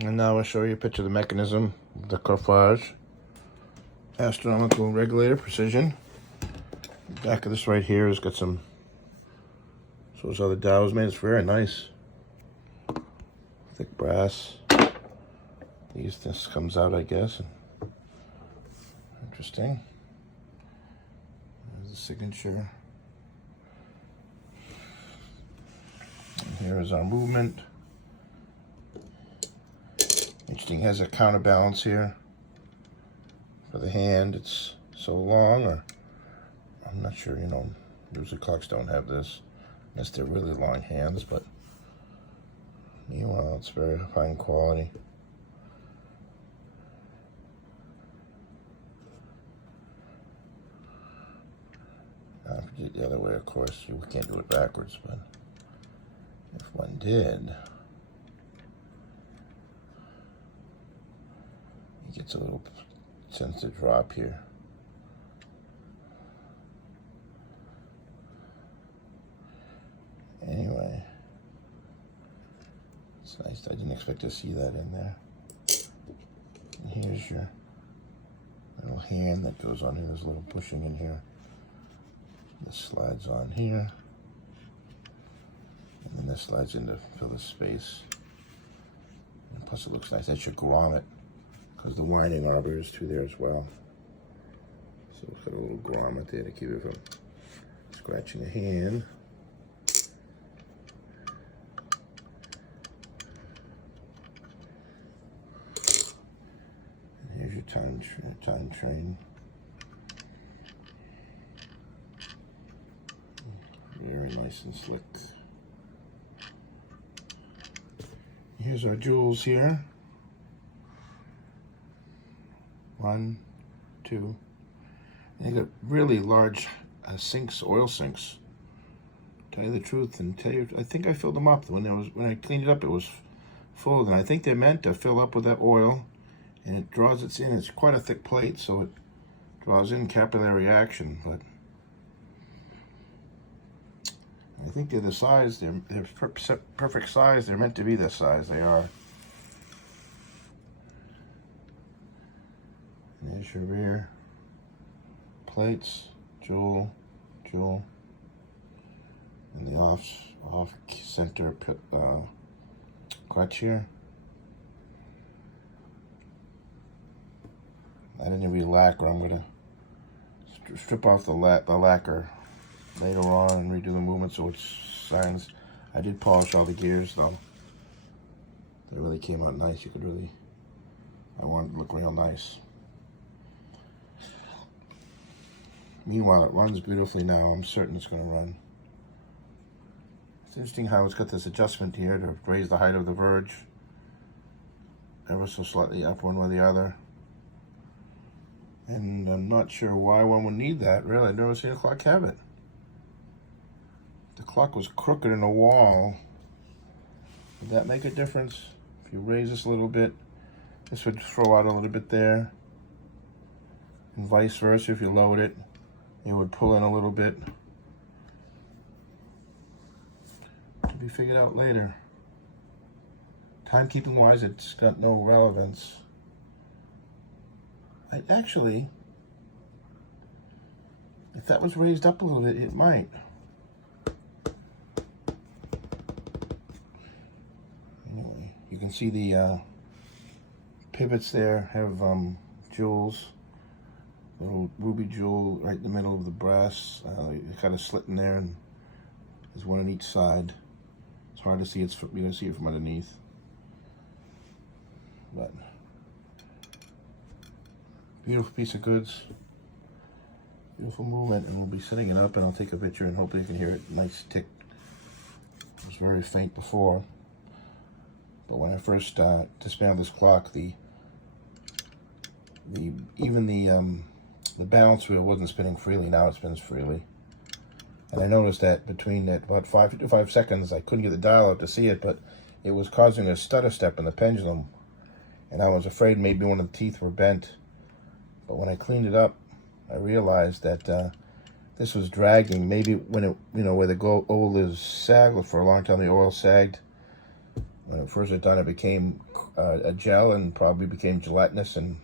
And now I'll show you a picture of the mechanism of the Korfhage astronomical regulator precision. The back of this right here has got some, so it's how the dial is made. It's very nice. Thick brass. This comes out, I guess. Interesting. There's the signature. And here is our movement. Interesting, it has a counterbalance here for the hand. It's so long, or I'm not sure, usually clocks don't have this unless they're really long hands, but meanwhile, it's very fine quality. Now, if you did it the other way, of course, you can't do it backwards, but if one did, it gets a little sensitive drop here. Anyway, it's nice. I didn't expect to see that in there. And here's your little hand that goes on here. There's a little bushing in here. This slides on here. And then this slides in to fill the space. And plus it looks nice. That's your grommet, because the winding arbor is through there as well. So it's got a little grommet there to keep it from scratching the hand. And here's your time train. Very nice and slick. Here's our jewels here. 1, 2. They got really large sinks, oil sinks. Tell you the truth, I think I filled them up. When I cleaned it up, it was full, and I think they're meant to fill up with that oil, and it draws it in. It's quite a thick plate, so it draws in capillary action. But I think they're the size. They're perfect size. They're meant to be this size. They are. And there's your rear plates, jewel, and the off center clutch here. I didn't even lacquer. I'm gonna strip off the lacquer later on and redo the movement so it shines. I did polish all the gears though. They really came out nice. I want it to look real nice. Meanwhile, it runs beautifully now. I'm certain it's going to run. It's interesting how it's got this adjustment here to raise the height of the verge ever so slightly up one or the other. And I'm not sure why one would need that, really. I've never seen a clock have it. If the clock was crooked in a wall, would that make a difference? If you raise this a little bit, this would throw out a little bit there. And vice versa, if you lowered it, it would pull in a little bit. To be figured out later. Timekeeping wise, it's got no relevance. Actually, if that was raised up a little bit, it might. Anyway, you can see the pivots there have jewels. Little ruby jewel right in the middle of the brass. It got a slit in there, and there's one on each side. It's hard to see. You're gonna see it from underneath, but beautiful piece of goods, beautiful movement, and we'll be setting it up, and I'll take a picture, and hopefully you can hear it. Nice tick. It was very faint before, but when I first dismantled this clock, even the balance wheel wasn't spinning freely. Now it spins freely. And I noticed that between about 5 to 5 seconds, I couldn't get the dial out to see it, but it was causing a stutter step in the pendulum. And I was afraid maybe one of the teeth were bent. But when I cleaned it up, I realized that this was dragging. Maybe when it, where the gold is sagged for a long time, the oil sagged. When it first was done, it became a gel and probably became gelatinous and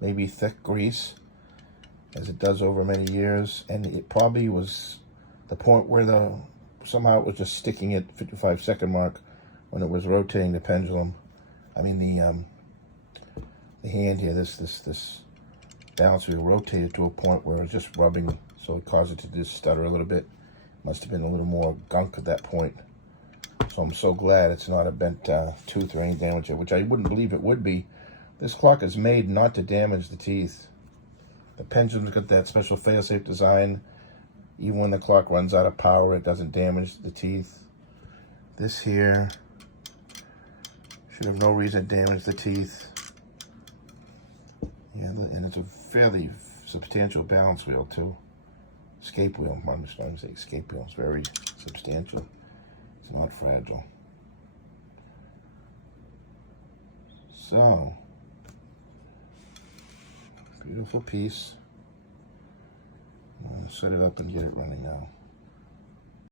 maybe thick grease, as it does over many years. And it probably was the point where somehow it was just sticking at 55-second mark when it was rotating the pendulum. I mean the hand here, this balance wheel rotated to a point where it was just rubbing, so it caused it to just stutter a little bit. Must have been a little more gunk at that point. So I'm so glad it's not a bent tooth or any damage, which I wouldn't believe it would be. This clock is made not to damage the teeth. The pendulum's got that special fail-safe design. Even when the clock runs out of power, it doesn't damage the teeth. This here should have no reason to damage the teeth. Yeah, and it's a fairly substantial balance wheel too. Escape wheel, I'm just going to say escape wheel. It's very substantial. It's not fragile. So, beautiful piece. I'm going to set it up and get it running now.